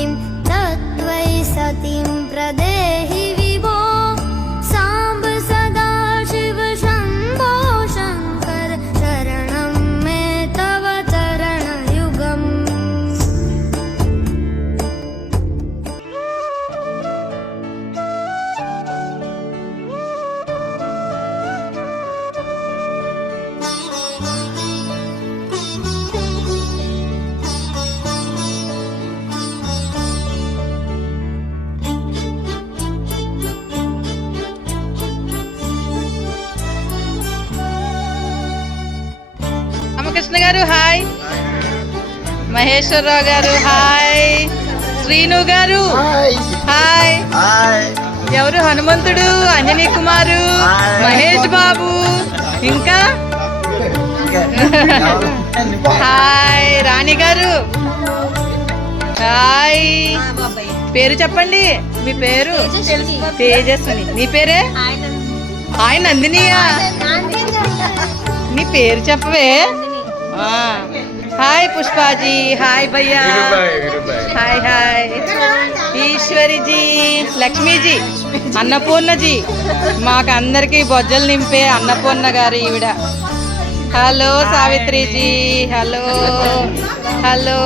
गतिं तत्त्वयि सतिं प्रदेहि विभो साम्ब सदा शिव शम्भो शङ्कर शरणं मे तव चरणयुगम्। రామకృష్ణ గారు హాయ్, మహేశ్వరరావు గారు హాయ్, శ్రీను గారు హాయ్, ఎవరు హనుమంతుడు, అంజనీ కుమారు, మహేష్ బాబు, ఇంకా హాయ్, రాణి గారు హాయ్. పేరు చెప్పండి, మీ పేరు? తేజస్విని. నీ పేరే? హాయ్ నందినియా. నీ పేరు చెప్పవే. హాయ్ పుష్పాజీ హాయ్ భయ్యా హాయ్ హాయ్. ఈశ్వరిజీ, లక్ష్మీజీ, అన్నపూర్ణజీ, మాకు అందరికి బొజ్జలు నింపే అన్నపూర్ణ గారు ఈవిడ. Hello Savitriji hello hello.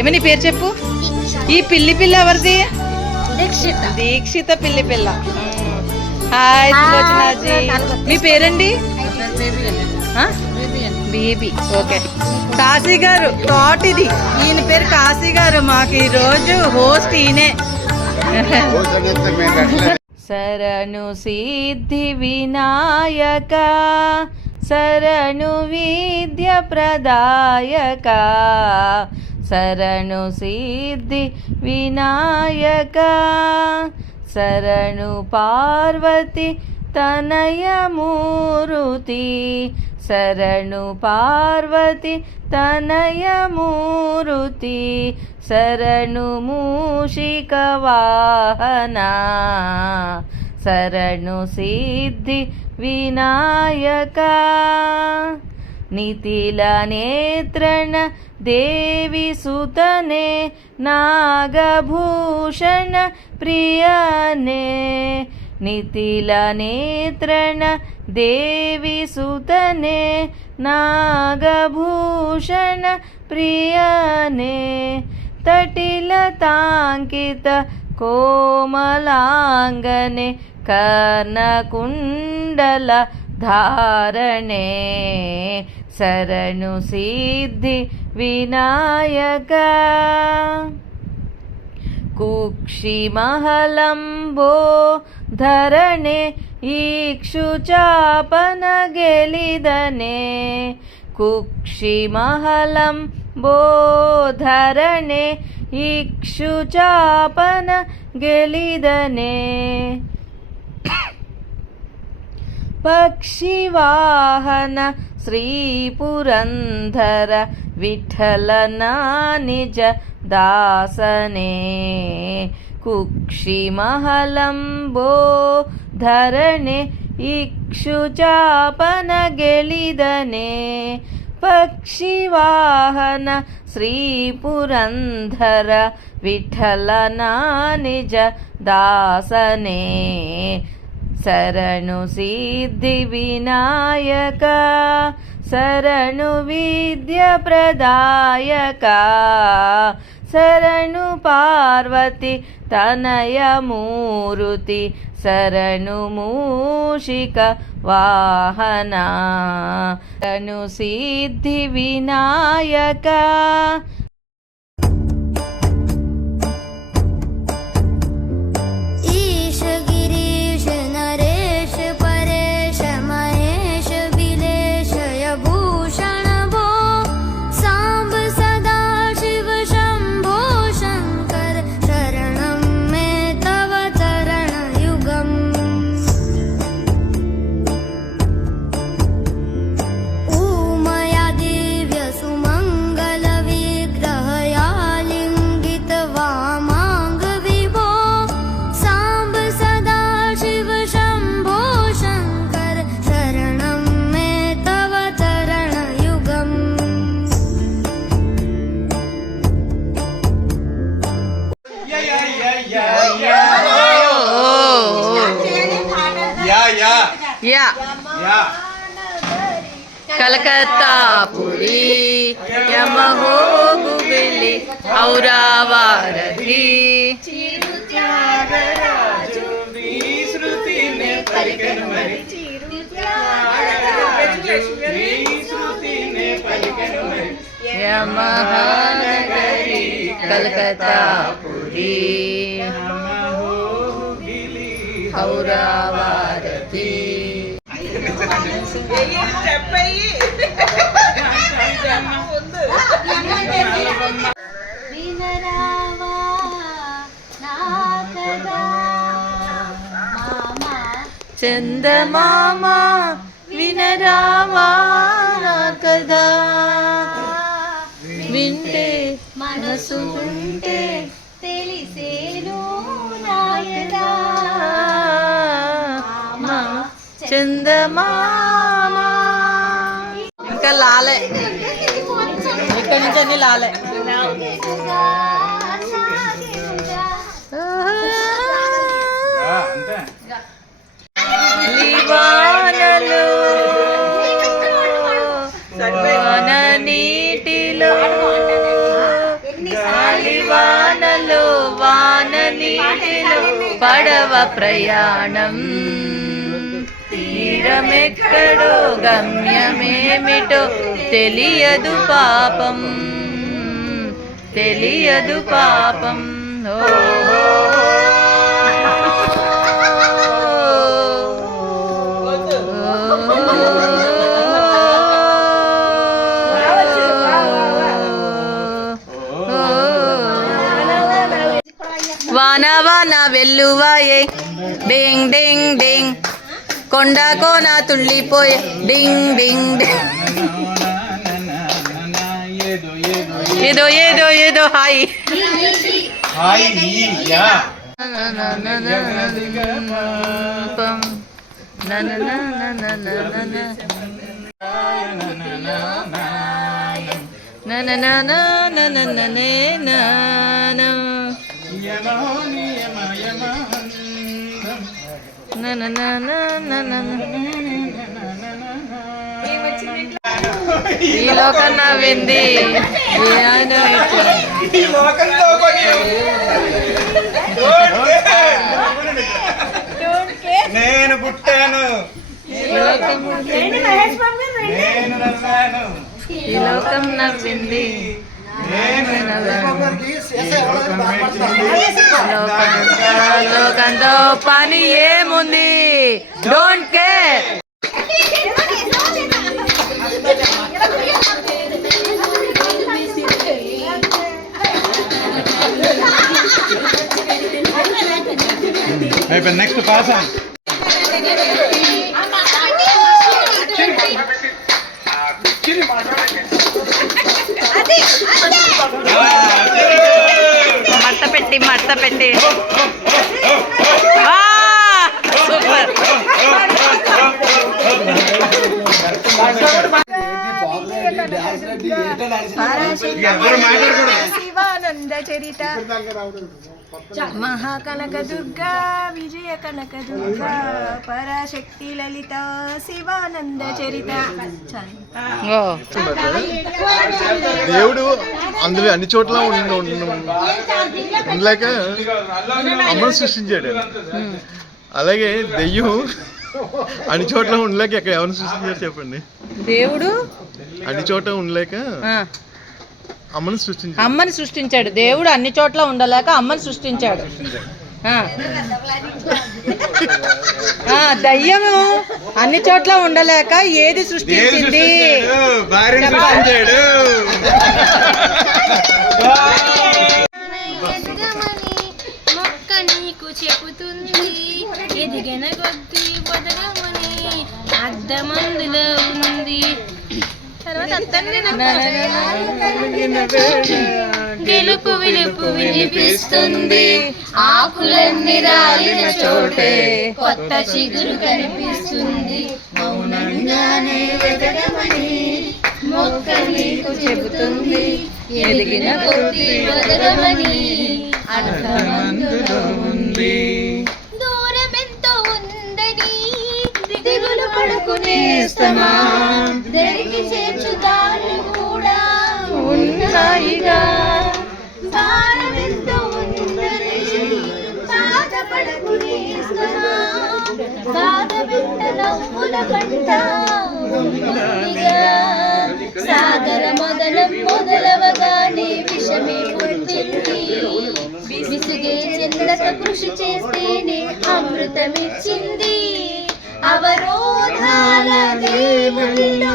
ఏమని పేరు చెప్పు. ఈ పిల్లి పిల్ల ఎవరిది? దీక్షిత పిల్లి పిల్ల. హాయ్ సులోచనాజీ. మీ పేరండి? బేబీ. ఓకే. కాశీ గారు తోటిది, ఈయన పేరు కాశీ గారు. మాకు ఈరోజు హోస్ట్ ఈయనే. శరణు సిద్ధి వినాయక శరణు విద్య ప్రదాయక శరణు సిద్ధి వినాయక శరణు పార్వతి తనయమూరుతి శరణు పార్వతి తనయమూరుతి శరణు మూషిక వాహన శరణు సిద్ధి వినాయక నితిల నేత్రణ దేవి సుతనే నాగభూషణ ప్రియనే నితిల నేత్రణ దేవి సుతనే నాగభూషణ ప్రియనే తటిలతాంకిత కోమలాంగనే కర్ణకుండల ధారణే శరణు సిద్ధి వినాయక కుక్షిమహలంబో ಧರಣೆ ಈಕ್ಷುಚಾಪನ ಗೆಲಿದನೆ ಕುಕ್ಷಿಮಹಲಂ ಬೋಧರಣೆ ಈಕ್ಷುಚಾಪನ ಗೆಲಿದನೆ ಪಕ್ಷಿವಾಹನ ಶ್ರೀ ಪುರಂದರ ವಿಠಲನ ನಿಜ ದಾಸನೆ ಕುಕ್ಷಿಮಹಲಂಬೋ ಧರಣೆ ಇಕ್ಷುಚಾಪನ ಗೆಲಿದನೆ ಪಕ್ಷಿವಾಹನ ಶ್ರೀ ಪುರಂದರ ವಿಠಲನ ನಿಜ ದಾಸನೆ ಶರಣು ಸಿದ್ಧಿ ವಿನಾಯಕ ಶರಣು ವಿದ್ಯ ಪ್ರದಾಯಕ ಶರಣು ಪಾರ್ವತಿ ತನಯ ಮೂರುತಿ ಶರಣು ಮೂಷಿಕ ವಾಹನ ಶರಣು ಸಿದ್ಧಿ ವಿನಾಯಕ యా కలకత్తా పురి యమహో గుబిలి ఔరావారధి యమహానగరి కలకత్తా పురి ఔరావారధి. వినరావా నా కదా మామా చందమామ వినరావా నా కదా వింటే మనసు ఉంటే తెలిసేను నాయదా చందమామ. ఇంకా లాలే ఇక్కడి నుంచి అన్ని లాలే. లివానలు వాన నీటిలో గాలివానలు వాన నీటిలో పడవ ప్రయాణం తీరమెక్కడో గమ్యమేమిటో తెలియదు పాపం తెలియదు పాపం. ఓ వాన వాన వెల్లువాయే డింగ్ డింగ్ డింగ్ కొండ కోన తుళ్ళిపోయే డింగ్ డింగ్ డింగ్. ఏదో ఏదో ఏదో హాయ్ ఈ లోకం నవ్వింది నేను పుట్టాను ఈ లోకం నవ్వింది లోకంతో పని ఏముంది డోంట్ కేర్. అయిపోయింది నెక్స్ట్ పాస్ మడత పెట్టి మడత పెట్టి సూపర్. శివానంద చరిత మహాకనక దుర్గా విజయ కనక దుర్గా పరాశక్తి లలిత శివానంద చరిత. దేవుడు అందులో అన్ని చోట్ల ఉండలేక అమ్మను సృష్టించాడు. అలాగే దెయ్యం అన్ని చోట్ల ఉండలేక ఎక్కడ ఎవరిని సృష్టించారు చెప్పండి? దేవుడు అన్ని చోట్ల ఉండలేక అమ్మని సృష్టించాడు. దేవుడు అన్ని చోట్ల ఉండలేక అమ్మని సృష్టించాడు. దయ్యము అన్ని చోట్ల ఉండలేక ఏది సృష్టించింది? మొక్క నీకు చెబుతుంది ఎదిగిన కొద్ది వదలమని అద్దమందులో ఉంది. గెలుపు విలుపు వినిపిస్తుంది ఆకులన్నీ రాలిన చోటే కొత్త చిగురు కనిపిస్తుంది. మౌనంగానే వెతకమని మొక్క నీకు చెబుతుంది ఎదిగిన కొద్ది వదలమని అర్థమందులో ఉంది. దూరమెంతో ఉందని దిగులు నేస్తమా దరికి చేర్చుదారులు కూడా ఉన్నాయిగా సారమెంతో ఉన్నది బాధపడకు నేస్తమా బాధ వెంట నవ్వుల కంట ఉంటుందిగా సాగర మొదలవగానే విషమే పుట్టింది విసుగే చెందక కృషి చేస్తేనే అమృతమిచ్చింది అవరోధాల దేవుళ్ళు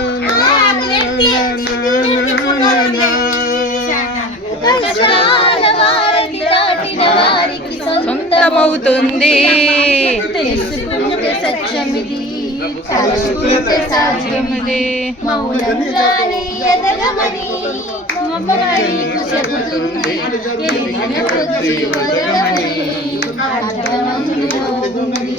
కష్టాల వారిని దాటిన వారికి సొంతమవుతుంది తెలుసుకుంటే సత్యమిది తలుచుకుంటే సాధ్యమిది మౌనంగానే ఎదగమని నీకు చెబుతుంది ఎదిగిన కొద్ది వదలమని అర్థమవుతుంది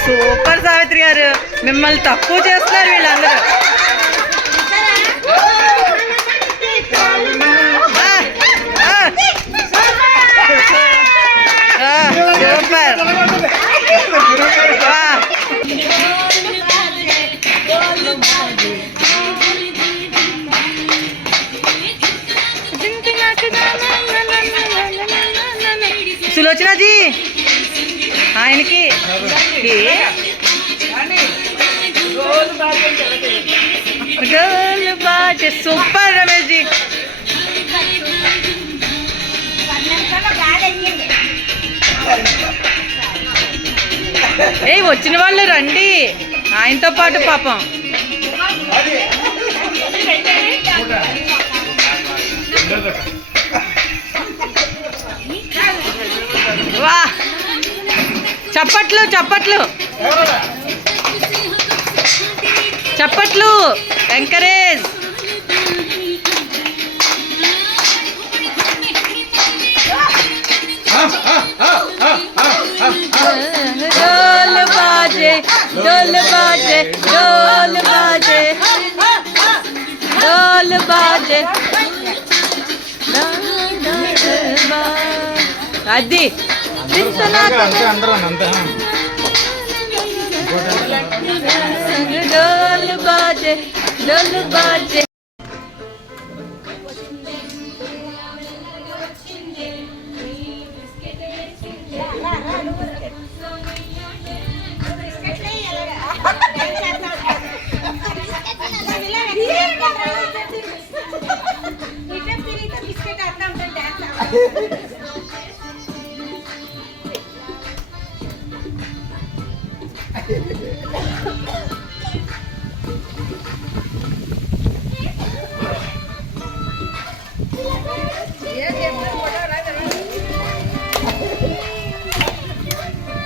సూపర్ సావిత్రి గారు, మిమ్మల్ని తక్కువ చేస్తున్నారు వీళ్ళందరూ. సూపర్. సులోచన జీ ఆయనకి గోల్ బాజే. సూపర్ రమేష్ జీ. ఏ వచ్చిన వాళ్ళు రండి ఆయనతో పాటు పాపం. వా చప్పట్లు చప్పట్లు చప్పట్లు ఎంకరేజ్. డోల్ బాజే డోల్ బాజే డోల్ బాజే డోల్ బాజే. అది డోల్ బాజే డోల్ బాజే.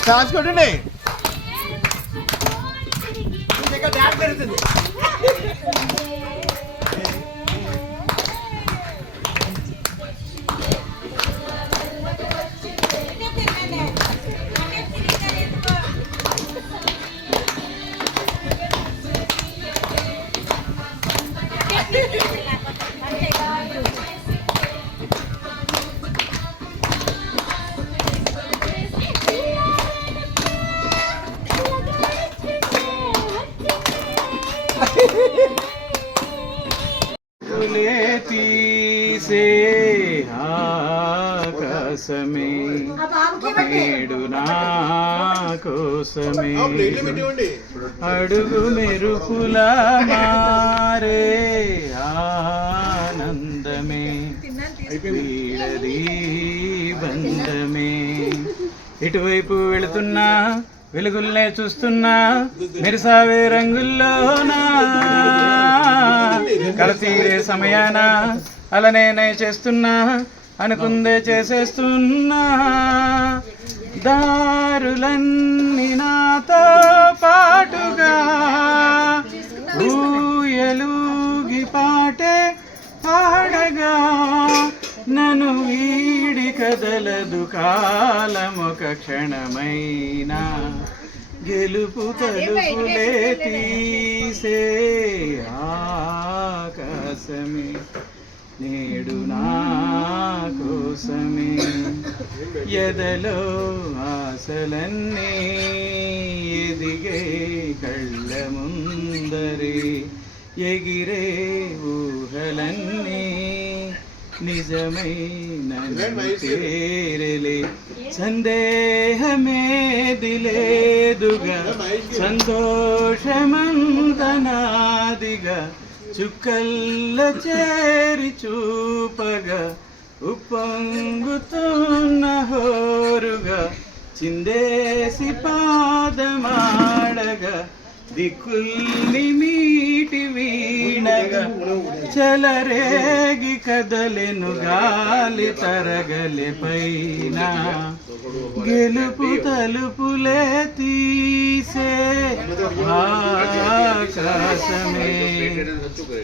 రాసుకోండి. తీసే ఆకాశమే నేడు నా కోసమే అడుగు మెరుపుల మారే ఆనందమే వీడది బంధమే. ఇటువైపు వెళుతున్నా వెలుగుల్నే చూస్తున్నా మెరిసావే రంగుల్లోనా కలతీరే సమయాన అలనేనే చేస్తున్నా అనుకుందే చేసేస్తున్నా దారులన్నీ నాతో పాటుగా ఊయలూగి పాటే పాడగా నన్ను వీడి కదలదు కాలమొక క్షణమైనా గెలుపు తలుపులే తీసే ఆకాశమే నేడు నా కోసమే ఎదలో ఆశలన్నీ ఎదిగే కళ్ళ ముందరే ఎగిరే ఊహలన్నీ నిజమై నన్ను చేరలే సందేహమేది లేదుగా సంతోషమంతనాదిగా చుక్కల్ల చేరి చూపగా ఉప్పొంగుతున్న హోరుగా చిందేసి పాదమాడగా దిక్కుల్ని మీటి వీణగా చలరేగి కదలెను గాలి తరగలె పైన గెలుపు తలుపులే తీసే ఆకాశమే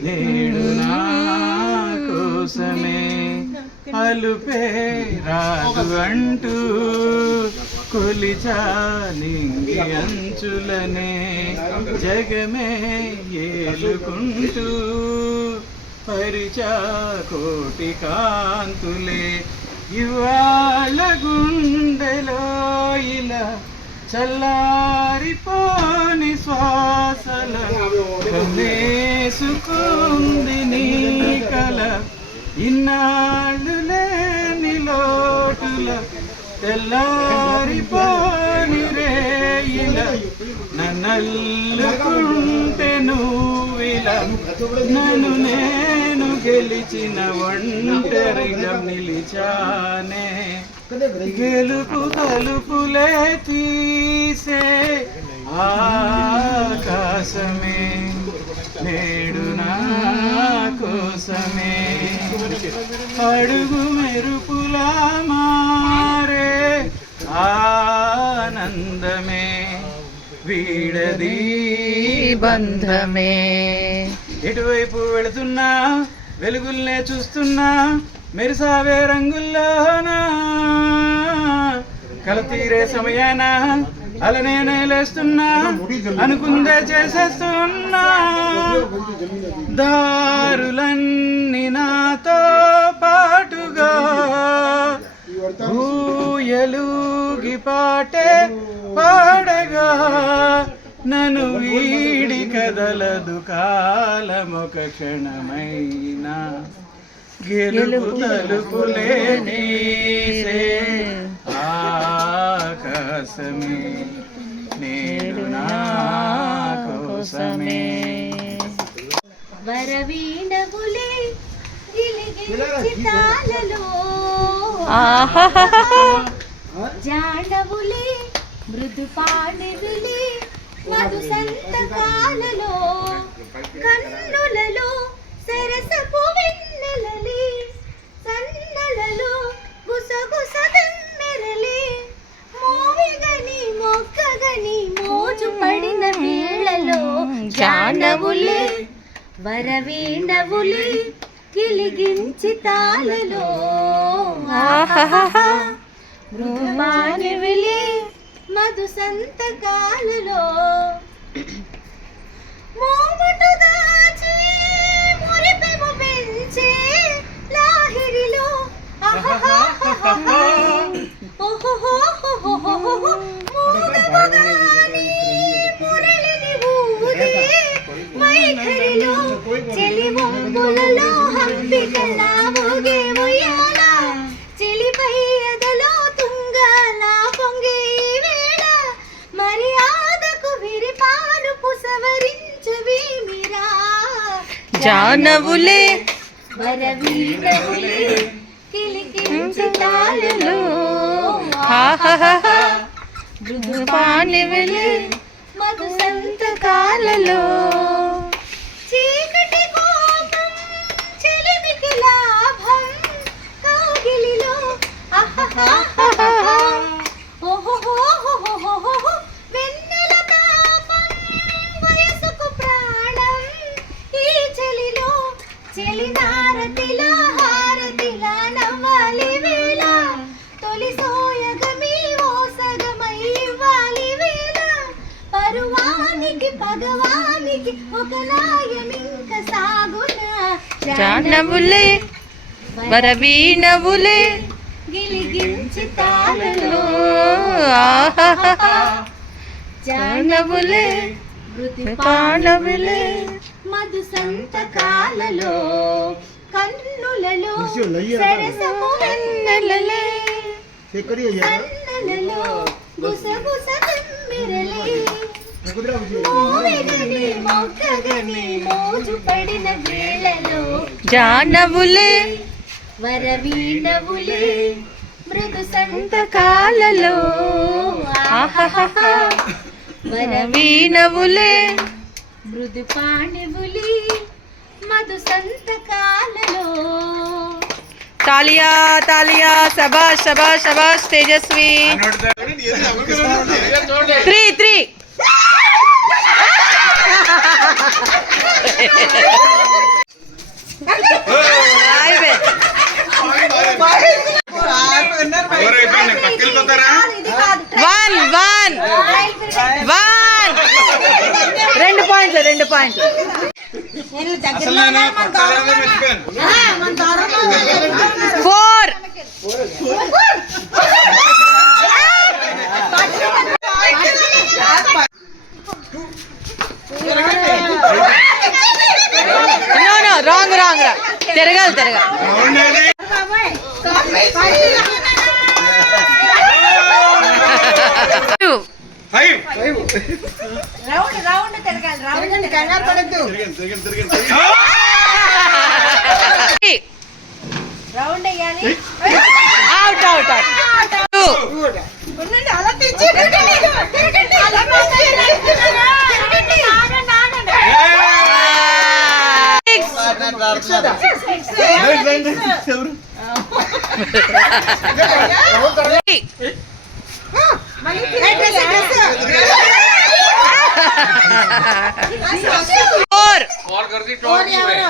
నేడు నా కోసమే అలుపే రాదు అంటూ కొలిచా నింగి అంచులనే జగమే ఏలుకుంటూ పరిచా కోటి కాంతులే ఇవాళ గుండెలో ఇలా చల్లారిపోని శ్వాసల కమ్మేసుకుంది నీ కల ఇన్నాళ్ళు లేని లోటుల తెల్లారిపోని రేయిల నన్నల్లుకుంటే నువ్విలా నన్ను నేను గెలిచిన ఒంటరిగా నిలిచానే గెలుపు తలుపులే తీసే ఆకాశమే నేడు నా కోసమే అడుగు మెరుపులా మారే ఆనందమే వీడది బంధమే ఎటువైపు వెళుతున్నా వెలుగుల్నే చూస్తున్నా మెరిసావే రంగుల్లోనా కలతీరే సమయాన అలనే లేస్తున్నా అనుకుందే చేసేస్తున్నా దారులన్నీ నాతో పాటుగా ఊయలుగి పాటే పాడగా నన్ను వీడి కదలదు కాలమొక క్షణమైనా గెలుపు తలుపులే నీసే ఆకాశమే నేడు నా కోసమే వరవీణవులే గిలిగించి తాళలో జాడవులే మృదు పాడెవిలే మధు సంతకాలలో కన్నులలో సరసపు వెన్నెలలే సన్నలలో గుసగుసదమ్మెరలే మోవిగని మొక్కగని మోజు పడిన వేళలో జానవులే వరవీణవులే గిలిగించి తాళలో మృదుమానవిలే మధు సంతకాలలో మోముటు దాచి మురిపెము పెంచే లాహిరిలో మూగముగాని మురళిని ఊదే వైఖరిలో చెలివంపులలో హంపికలా ఊగే ఉయ్యాల చెలిపై ఎదలో తుంగాల పొంగే వేళ మర్యాదకు విరిపాలు పుసవరించవేమిరా జానవులే వరవీణవులే కిలికించి తాళలో మృదుపానివిలే మధు సంతకాలలో చీకటి కోపం చెలిమికి లాభం కాగిలిలో వెన్నెల తాపం వయసుకు ప్రాణం ఈ చెలిలో చెలినారతిలా హారతిలా నవ్వాలి వేళ తొలి సోయగమీ ఓ సగమై ఇవ్వాలి వేళ ఒక నాయమింక సాగునా జానవులే వరవీణవులే గిలిగించి తాళలో ఆహాహా. జానవులే మృతి పాడవులే మధు సంతకాలలో కన్నులలో సరసము వెన్నెలలే కన్నులలో గుసగుస వెమ్మిరలే మోవెగని మొక్కగని మోజు పడిన వేళలో జానవులే వరవీణవులే మృదు సంతకాలలో ఆహాహా. వరవీణవులే మృదు పాణివులి మధు సంతకాలలో తాలియా తాలియా శబాష్ శబాష్ శబాష్ తేజస్వి 3 2 పాయింట్లు అసలు నేను కొట్టాలని మర్చిపోయాను. 4 నో రాంగ్ తిరగాలి రౌండ్ ఏది? ఫైవ్. అవుట్ 2 ఎవరు?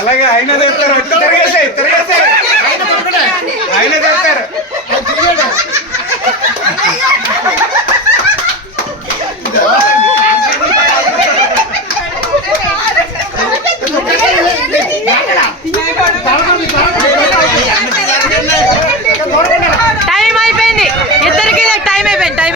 ఎలాగే ఆయన చెప్తారు తిరిగేసాయి ఆయన చెప్తారు. టైం అయిపోయింది, ఇద్దరికి టైం అయిపోయింది. టైం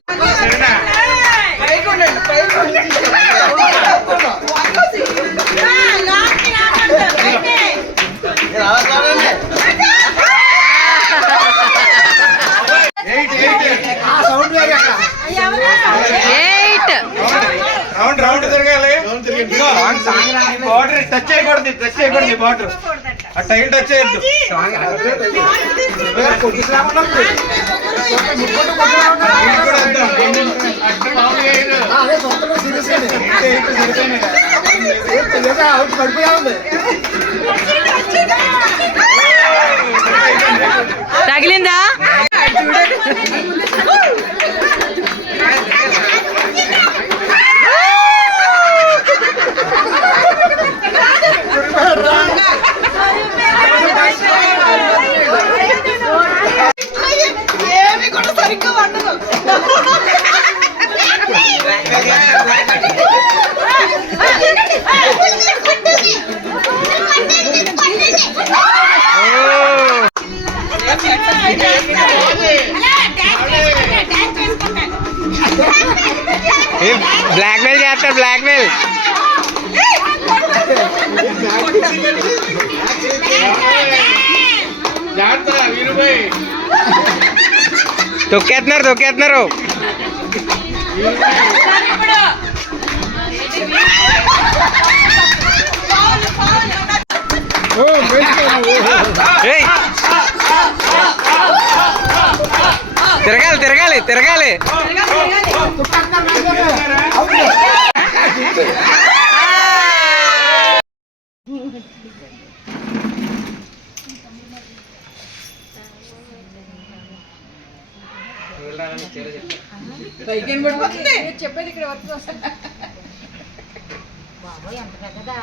రౌండ్ తిరగాలి. బార్డర్ టచ్ చేయకూడదు బార్డర్. ఆ టైల్ టచ్ చేయొద్దు. తగిలిందా? బ్లాక్మెయిల్ చేస్తారు, బ్లాక్మెయిల్. తొక్కేస్తున్నారు తిరగాలి తిరగాలి చెప్పేది ఇక్కడ వర్క్ వస్తుంది. బాబోయ్ ఎంత పెద్దదా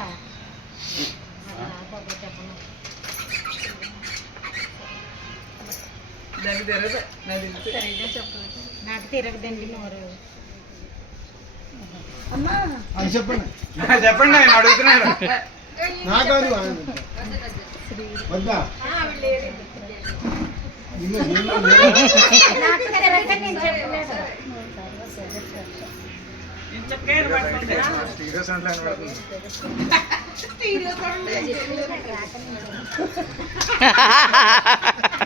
నాకు తిరగదండి నోరు. అమ్మా చెప్పండి చెప్పండి ఆయన అడుగుతున్నాడు. నాకు తిరగదని నేను చెప్పలేదు.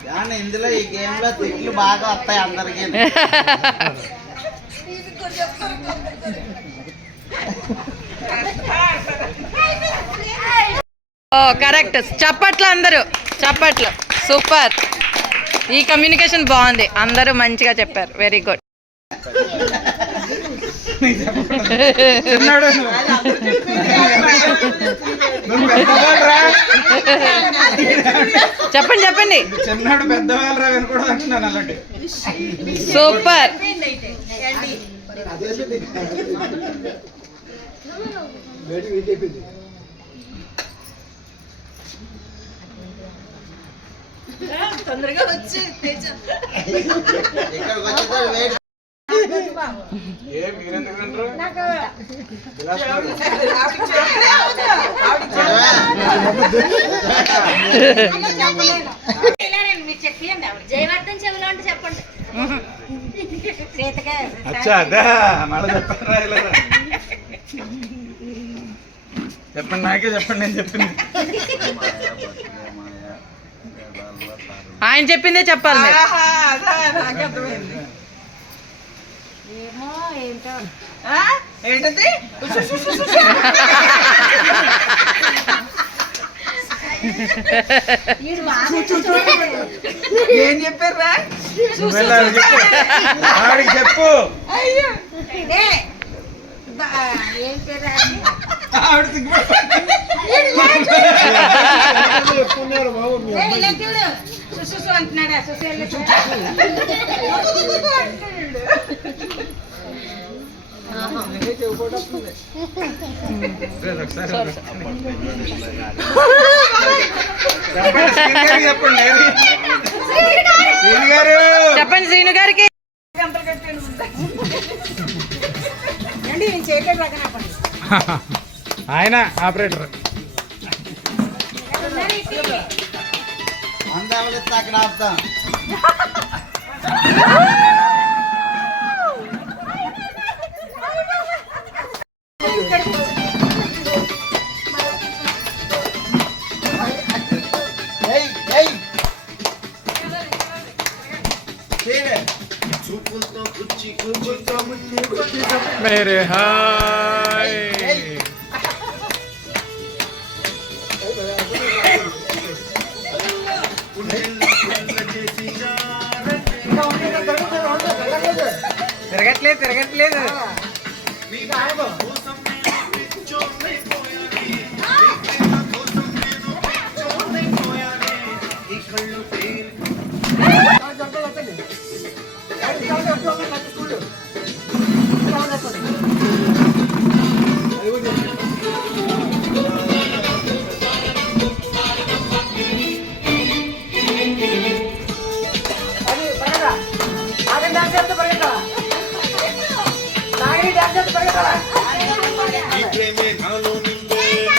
కానీ ఇందులో ఈ గేమ్ లో తిట్లు బాగా వస్తాయి అందరికి. ఓ కరెక్ట్. చప్పట్లు అందరూ చప్పట్లు. సూపర్. ఈ కమ్యూనికేషన్ బాగుంది. అందరూ మంచిగా చెప్పారు. Very good. చిన్నాడు నువ్వు పెద్దవాళ్ళరా, చెప్పండి చెప్పండి. చిన్నాడు పెద్దవాళ్ళరా వినకూడదు అంటున్నాను అలాంటి. సూపర్. తొందరగా వచ్చి ఇక్కడికి వచ్చేసరికి వెయిట్ ఏ మీరెందుకు వినరు? మీరు చెప్పండి ఆవిడ జయవర్ధన్ చెవులో అంటే చెప్పండి. సీతగా అచ్చా అదా మళ్ళీ చెప్పండి ఇలా చెప్పండి. నాకే చెప్పండి నేను చెప్పింది. ఆయన చెప్పిందే చెప్పాలి మీరు. నాకు అర్థమైంది. ఏమో ఏంటో ఏంటది? వీడు బాగా ఏం చెప్పారా? నువ్వు వెళ్ళి ఆవిడకి చెప్పు. ఆవిడకి చెప్పు. అయ్యో ఏం పేరు ఆవిడ సిగ్గుపడు. ఇలా చూడు సుసు అంటున్నాడా సుసు ఒకసారి చెప్పండి శ్రీను గారికి చెప్పండి. శ్రీను గారు చెప్పండి శ్రీను గారికి. నేను చేయలేదు రాకనాపండి. ఆయన ఆపరేటర్. అందవలిస్తే అక్కడ ఆపుతాం. ఏయ్, ఏయ్. చూపులతో కుచ్చి కూర్చుతో ముచ్చి మేరే హాయ్. తిరగట్లేదు తిరగట్లేదు.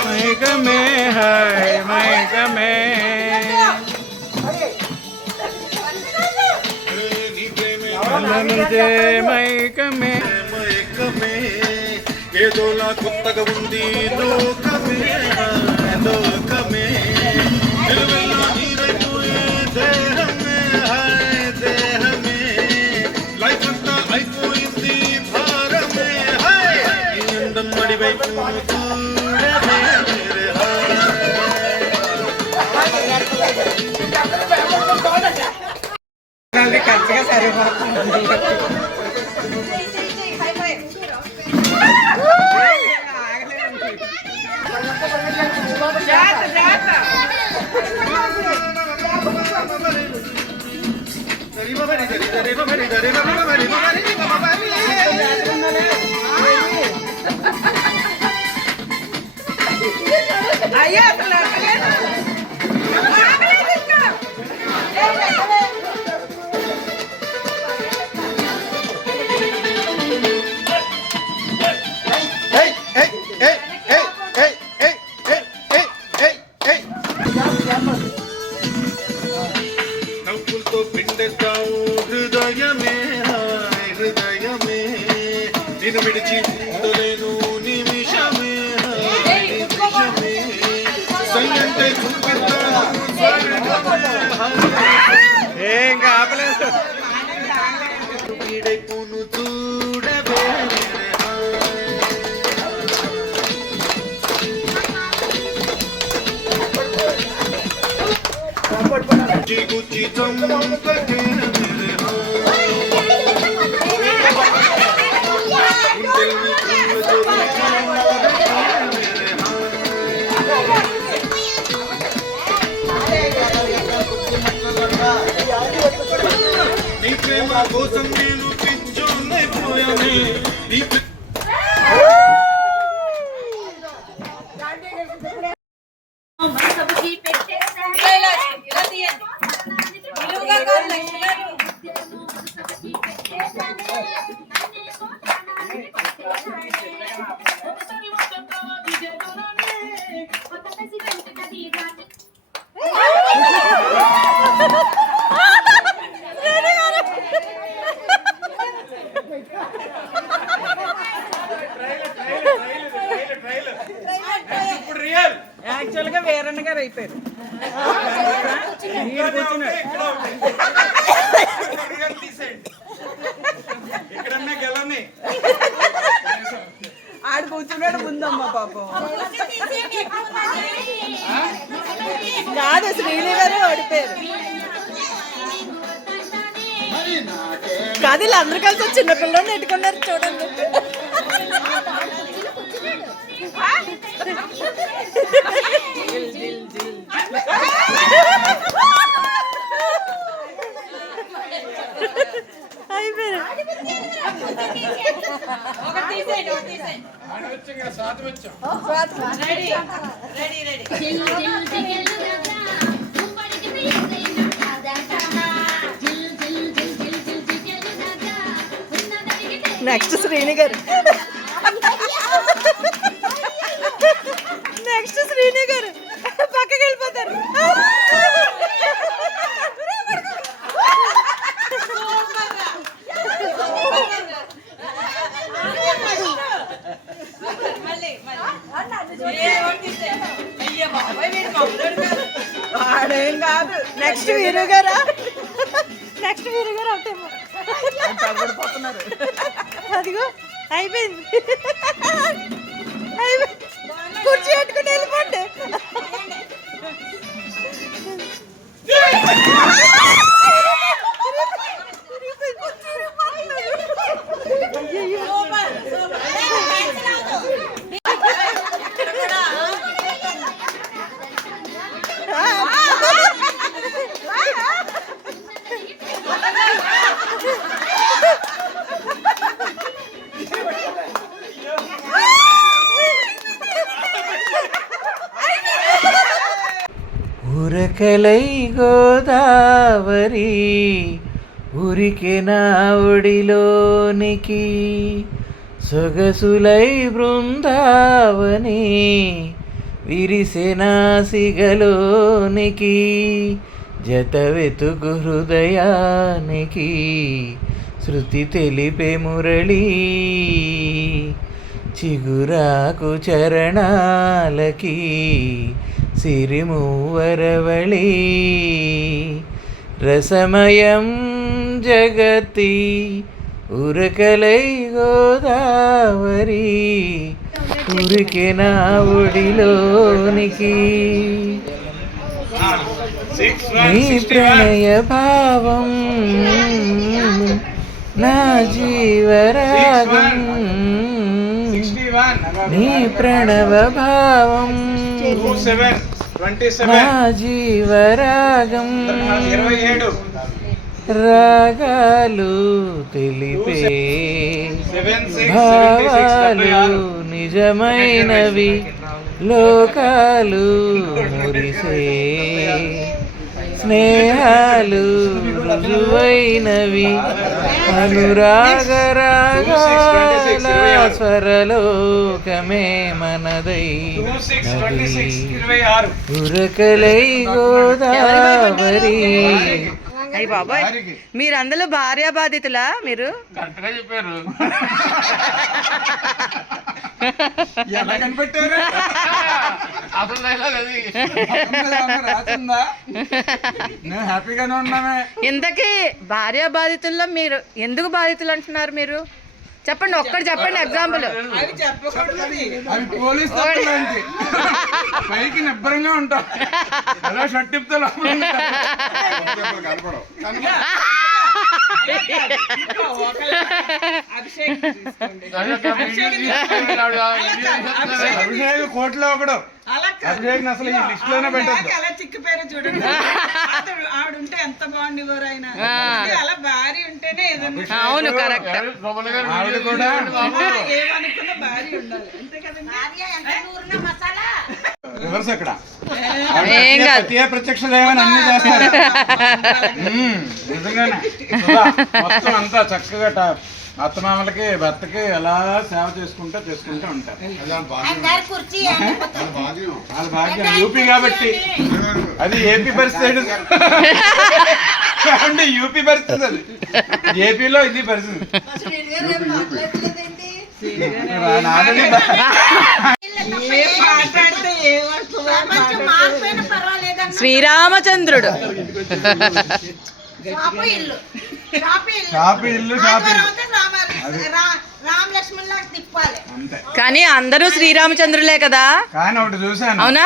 మైకమే హాయ్ మైకమే నుంచే మైకమే మైకమే ఏదోలా కొత్తగా ఉంది లోకమే లోకమే నిలువెల్లా నీరైపోయే దేహమే హాయ్ దేహమే లైఫ్ అంతా అయిపోయింది భారమే హాయ్ ఈ అందం మడివైపు చూడమే మేరే హాయ్ మంచిగా సరిపోతుంది. అయ్యా అసలు అడగలేదు. నవ్వులతో పిండెస్తావు హృదయమే హాయ్ హృదయమే నిన్ను విడిచి ఉండలేను నిమిషమే హాయ్ నిమిషమే సంగంటే చూపిస్తాను ఏం కాపలేదు వీడైపోను చూడవే गुच्ची गुच्ची चमकते मेरे నీ ప్రేమ కోసం నేను పిచ్చోనైపోయానే నీ యాక్చువల్ గా వేరన్న గారు అయిపోయారు. ఆడు కూర్చున్నాడు ముందమ్మా పాపం. కాదు శ్రీని గారు ఓడిపోయారు. కాదు ఇలా అందరు కలిసి చిన్నపిల్లలు నెట్టుకున్నారు చూడండి. నెక్స్ట్ శ్రీని గారు. నెక్స్ట్ శ్రీని గారు పక్కకి వెళ్ళిపోతారు. వాడేం కాదు. నెక్స్ట్ వీరు గారా. నెక్స్ట్ వీరు గారు అవుతామో పడిపోతున్నారు. అదిగో అయిపోయింది. కుర్చీ పెట్టుకుని వెళ్ళిపోండి. ఉరకలై గోదావరి ఉరికెన ఒడిలోనికి సొగసులై బృందావని విరిసెన సిగలోనికి జత వెతుకు హృదయానికి శృతి తెలిపే మురళి చిగురాకు చరణాలకి సిరిమూవరవళి రసమయం జగతి ఉరకలై గోదావరి ఉరికెన ఒడిలోనికి నీ ప్రణయ భావం నా జీవరాగం నీ ప్రణవ భావం నా జీవరాగం రాగాలు తెలిపే భావాలు నిజమైనవి లోకాలు మురిసే స్నేహాలు రుజువైనవి అనురాగ రాగాల స్వరలోకమే మనదై ఉరకలై గోదావరి. అయ్యి బాబాయ్, మీరు అందులో భార్యా బాధితులా? మీరు కరెక్ట్గా చెప్పారు. ఎలా కనిపెట్టారు? అసలు డైలాగ్ అది రాసిందా? నేను హ్యాపీగానే ఉన్నామే. ఇంతకీ భార్యా బాధితుల్లో మీరు ఎందుకు బాధితులు అంటున్నారు? మీరు చెప్పండి, ఒక్కటి చెప్పండి ఎగ్జాంపుల్. అవి చెప్పకూడదు. అవి పోలీస్ తప్పులాంటి. పైకి నిబ్బరంగా ఉంటాం, అలా షర్ట్ తిప్పుతా లోపల అభిషేక్ కోట్లో ఒకడు. అభిషేక్ అసలు ఈ లిస్ట్ లోనే పెట్టద్దు. అలా చిక్కిపోయారు చూడండి. ఆవిడ ఉంటే ఎంత బాగుండేవారు ఆయన. అలా భార్య ఉంటేనే ఏదన్నా. అవును, కరెక్ట్. ఆవిడ కూడా ఏమనుకున్నా భార్య ఉండాలి, అంతే కదండి. రివర్స్ అక్కడ ఏం కాదు. సత్య ప్రత్యక్ష దేవని అన్ని చేస్తారు. నిజంగానే సుధా, మొత్తం అంతా చక్కగా అత్తమామలకి భర్తకి ఎలా సేవ చేసుకుంటూ ఉంటారు. వాళ్ళ భాగ్యం. యూపీ కాబట్టి అది ఏపీ పరిస్థితి అంటే యూపీ పరిస్థితి, అది ఏపీలో ఇది పరిస్థితి. మాట్లాడితే శ్రీరామచంద్రుడు షాపు ఇల్లు అంతే. కానీ అందరూ శ్రీరామచంద్రులే కదా. కానీ ఒకటి చూసాను. అవునా?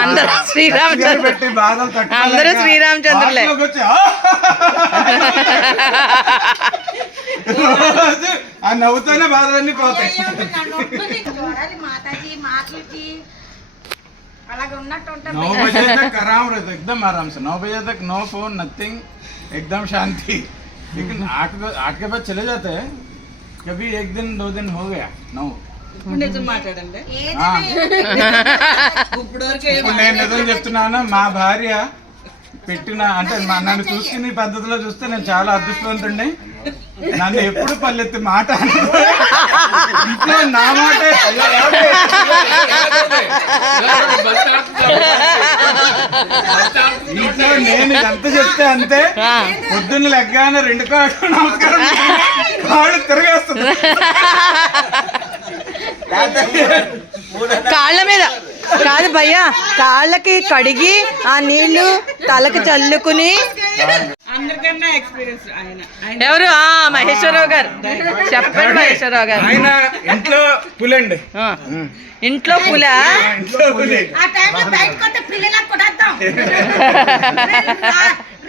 అందరూ శ్రీరామచంద్రుడు. పెట్టి బాధలు తట్టుకోలేక అందరూ శ్రీరామచంద్రులే. హాస్టల్లోకి వచ్చి ఆ నవ్వుతోనే బాధలన్నీ పోతాయి. చూడాలి మాతాజీ మాటలకి అలాగే ఉన్నట్టు ఉంటుంది. 9 बजे तक आराम रहता, एकदम आराम से. 9 बजे तक नो फोन नथिंग, एकदम शांति. लेकिन 8 के बाद चले जाते हैं. कभी एक दिन 2 दिन हो गया. नो నిజం మాట్లాడండి. ఇప్పుడు వరకు ఇప్పుడు నేను నిజం చెప్తున్నాను. మా భార్య పెట్టిన అంటే నన్ను చూసుకునే పద్ధతిలో చూస్తే నేను చాలా అదృష్టవంతుడిని. నన్ను ఎప్పుడు పల్లెత్తి మాట ఇంట్లో నా మాటే ఇంట్లో నేను ఎంత చెప్తే అంతే. పొద్దున్న లెగ్గానే 2 కాళ్ళు నమస్కారం కాళ్ళు తిరగేస్తుంది. కాళ్ళ మీద కాదు భయ్యా, కాళ్ళకి కడిగి ఆ నీళ్లు తలకు చల్లుకుని. అందరికన్నా ఎక్స్పీరియన్స్ ఆయన. ఎవరు? మహేశ్వరరావు గారు. చెప్పండి మహేశ్వరరావు గారు. ఆయన ఇంట్లో పులండి. ఇంట్లో పుల. ఇంట్లో పులి. ఆ టైంలో బయటకు వస్తే పిల్లలకు కొట్టేద్దాం.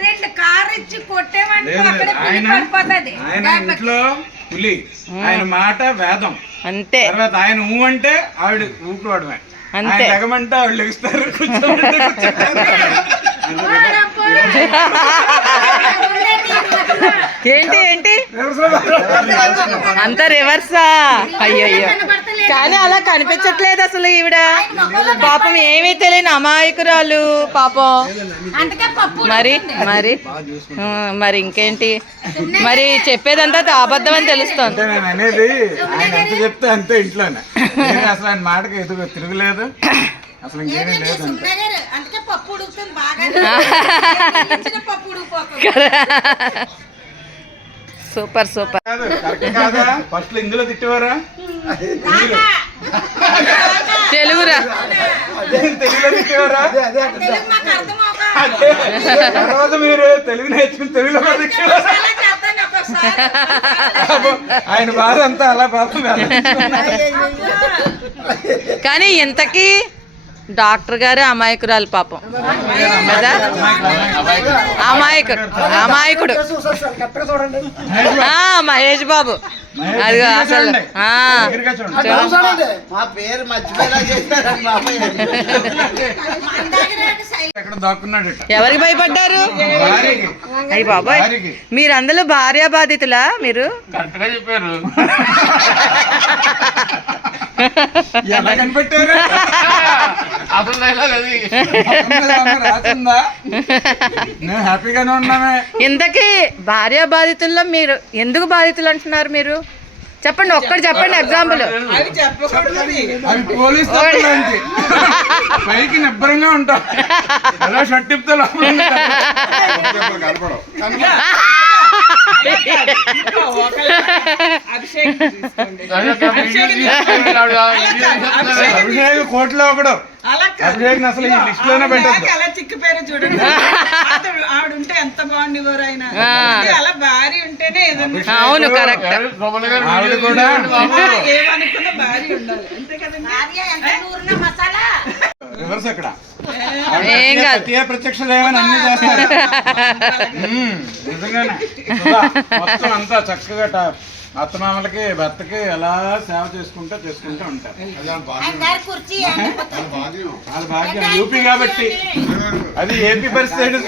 2 కారు ఇచ్చి కొట్టేమంటే అక్కడ పిల్లి పడిపోతుంది. ఆయన ఇంట్లో పులి. ఆయన మాట వేదం. అంతే. తర్వాత ఆయన ఊ అంటే ఆవిడ ఊపుకోవడమే. అంతే. ఆయన లెగమంటే ఆవిడ లెగుస్తారు, కూర్చోమంటే కూర్చుంటారు. ఏంటి ఏంటి అంత రివర్సా? అయ్యయ్యో, కానీ అలా కనిపించట్లేదు అసలు ఈవిడ. పాపం ఏమీ తెలియని అమాయకురాలు పాపం. అందుకే పప్పు మరి మరి మరి ఇంకేంటి మరి? చెప్పేదంతా అబద్ధం అని తెలుస్తోంది. అంటే నేను అనేది ఆయన ఎంత చెప్తే అంతే ఇంట్లోనే. నేను అసలు ఆయన మాటకి ఎదుగు తిరగలేదు, అసలు ఇంకేమీ లేదు. అంతే. అందుకే పప్పు ఉడుకుతుంది బాగా. పప్పు ఉడికిపోతుంది. Super super. కాదు, కరెక్ట్ కాదా? ఫస్ట్ ఇందులో తిట్టేవారా? తెలుగురా? తెలుగులో తిట్టేవారా? తెలుగు మాకు అర్థం అవ్వక. తర్వాత మీరు తెలుగు నేర్చుకుని తెలుగులో కూడా తిట్టేవారా? అలా చేస్తాను ఒక్కొక్కసారి. ఆయన బాధ అంతా అలా పాపం కానీ ఇంతకీ డాక్టర్ గారు అమాయకురాలు పాపం కదా, అమాయకుడు మహేష్ బాబు. అదిగో అసలు మా పేరు మర్చిపోయేలా చేశారు బాబాయ్. ఎక్కడ దాక్కున్నాడు ఎవరికి భయపడ్డారు? అయ్యి బాబాయ్, మీరందరూ భార్యా బాధితులా? మీరు కరెక్ట్గా చెప్పారు. ఎలా కనిపెట్టారు? రాసిందా? నేను హ్యాపీగానే ఉన్నామే. ఇంతకీ భార్యా బాధితుల్లో మీరు ఎందుకు బాధితులు అంటున్నారు? మీరు చెప్పండి, ఒక్కటి చెప్పండి ఎగ్జాంపుల్. అవి చెప్పకూడదు. అవి పోలీస్ తప్పులాంటి. పైకి నిబ్బరంగా ఉంటాం, అలా షర్ట్ తిప్పుతా లోపల అభిషేక్ కోట్లో ఒకడు. అభిషేక్ అసలు ఈ లిస్ట్ లోనే పెట్టద్దు. అలా చిక్కిపోయారు చూడండి. ఆవిడ ఉంటే ఎంత బాగుండేవారు ఆయన. అలా భార్య ఉంటేనే ఏదన్నా. అవును, కరెక్ట్. ఆవిడ కూడా ఏమనుకున్నా భార్య ఉండాలి, అంతే కదండి. రివర్స్ అక్కడ ఏం కాదు. ప్రత్యక్ష దేవని అన్ని చేస్తారు. నిజంగానే సుధా, మొత్తం అంతా చక్కగా అత్తమామలకి భర్తకి ఎలా సేవ చేసుకుంటూ ఉంటారు. వాళ్ళ భాగ్యం. యూపీ కాబట్టి అది ఏపీ పరిస్థితి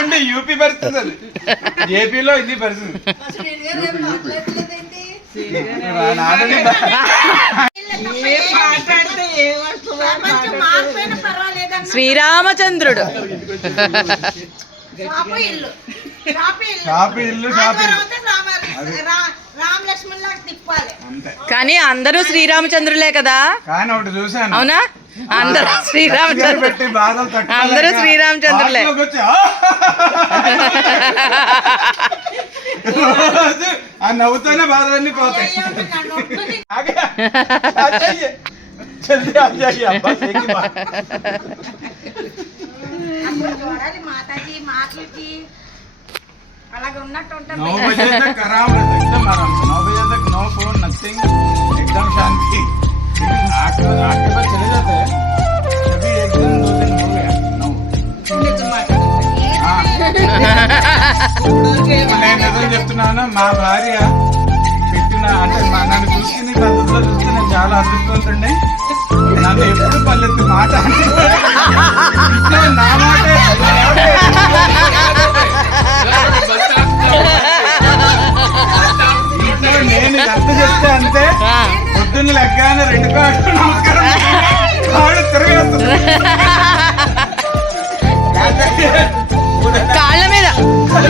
అంటే యూపీ పరిస్థితి, అది ఏపీలో ఇది పరిస్థితి. మాట్లాడితే శ్రీరామచంద్రుడు షాపు ఇల్లు కానీ అందరూ శ్రీరామచంద్రులే కదా. కానీ ఒకటి చూసాను. అవునా? అందరూ శ్రీరామచంద్రుడు, పెట్టి బాధలు అందరూ శ్రీరామచంద్రులే. ఆ నవ్వుతోనే బాధలన్నీ పోతాయి. नौ बजे तक आराम एकदम आराम से 9 बजे तक नो फोन नथिंग, एकदम शांति. 8 के बाद चले जाते हैं. अभी एक दिन 2 दिन हो गया. నేను నిజం చెప్తున్నాను, మా భార్య పెట్టిన అంటే నన్ను చూసుకునే పద్ధతిలో చూస్తే నేను చాలా అదృష్టవంతుడిని. నన్ను ఎప్పుడు పల్లెత్తి మాట ఇంట్లో నా మాటే ఇంట్లో నేను ఎంత చెప్తే అంతే. పొద్దున్న లెగ్గానే 2 కాళ్ళు నమస్కారం కాళ్ళు తిరగేస్తుంది. కాళ్ళ మీద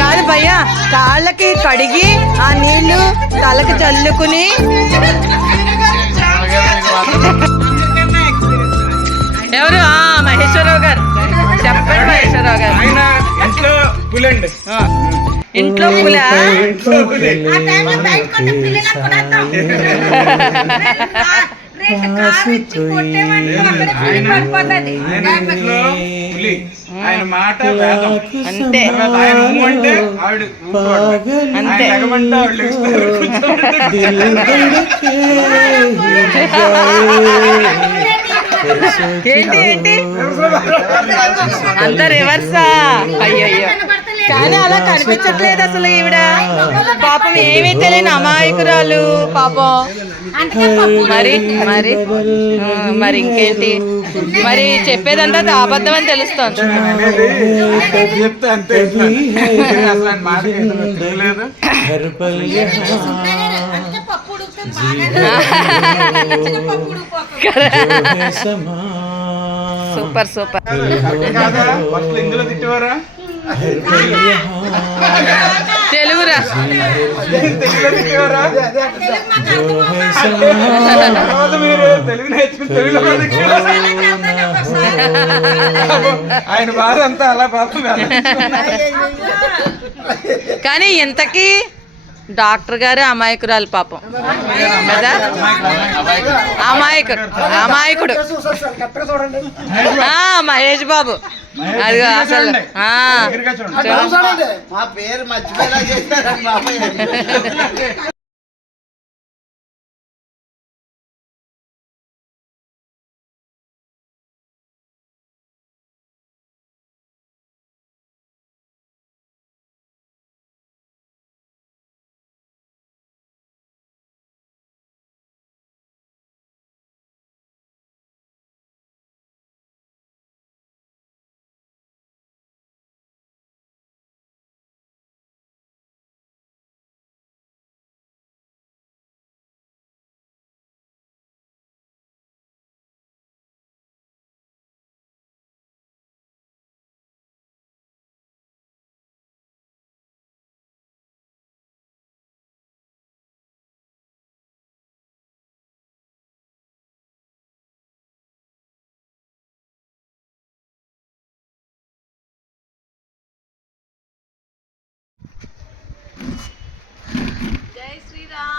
కాదు భయ్యా, కాళ్ళకి కడిగి ఆ నీళ్లు తలకి చల్లుకుని. ఎవరు? మహేశ్వరరావు గారు. చెప్పండి మహేశ్వరరావు గారు. ఆయన ఇంట్లో పులండి. ఇంట్లో పుల. ఆయన మాట వేదం. అంతే. ఆయన అంటే ఆవిడ అంతే. ఎగమంటే వాళ్ళు ఏంటి ఏంటి అంత రివర్సా? అయ్యయ్యో, కానీ అలా కనిపించట్లేదు అసలు. ఈవిడ పాపం ఏమీ తెలియని అమాయకురాలు పాపం. మరి మరి మరి ఇంకేంటి మరి? చెప్పేదంతా అబద్ధం అని తెలుస్తోంది. చెప్తే అంతే. అసలు మాట తెలియలేదు. Super super. కాదా ఫస్ట్ ఇందులో తిట్టేవారా? తెలుగురా? తెలుగులో తిట్టేవారా? మీరు తెలుగు నేర్చుకుని తెలుగులో ఆయన బాధ అంతా అలా పాపం. కానీ ఇంతకీ డాక్టర్ గారు అమాయకురాలు పాపం కదా, అమాయకుడు మహేష్ బాబు. అదిగో అసలు మా పేరు మర్చిపోయేలా చేశారు బాబాయ్.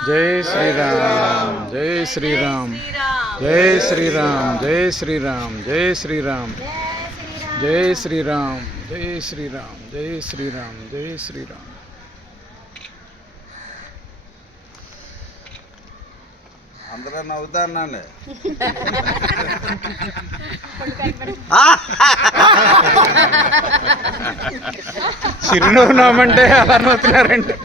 జై శ్రీరామ్ జై శ్రీరామ్ జై శ్రీరామ్ జై శ్రీరామ్ జై శ్రీరామ్ జై శ్రీరామ్ జై శ్రీరామ్ జై శ్రీరామ్ జై శ్రీరామ్. అందరూ నవ్వుతా అన్నాండి. చిరునవ్వు నవ్వమంటే అలా నవ్వుతున్నారండి.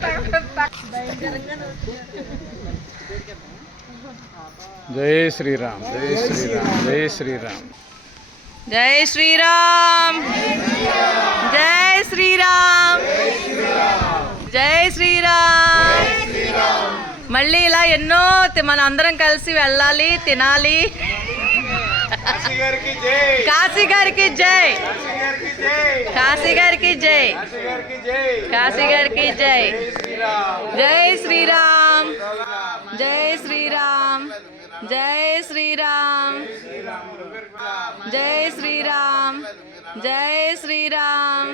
జై శ్రీరామ్ జై శ్రీరామ్ జై శ్రీరామ్ జై శ్రీరామ్ జై శ్రీరామ్ జై శ్రీరామ్. మళ్ళీ ఇలా ఎన్నో మన అందరం కలిసి వెళ్ళాలి, తినాలి. కాశీ గారికి జై, కాశీ గారికి జై, కాశీ గారికి జై. జై శ్రీరామ్ జై శ్రీరామ్ జై శ్రీరామ్ జై శ్రీరామ్ జై శ్రీరామ్.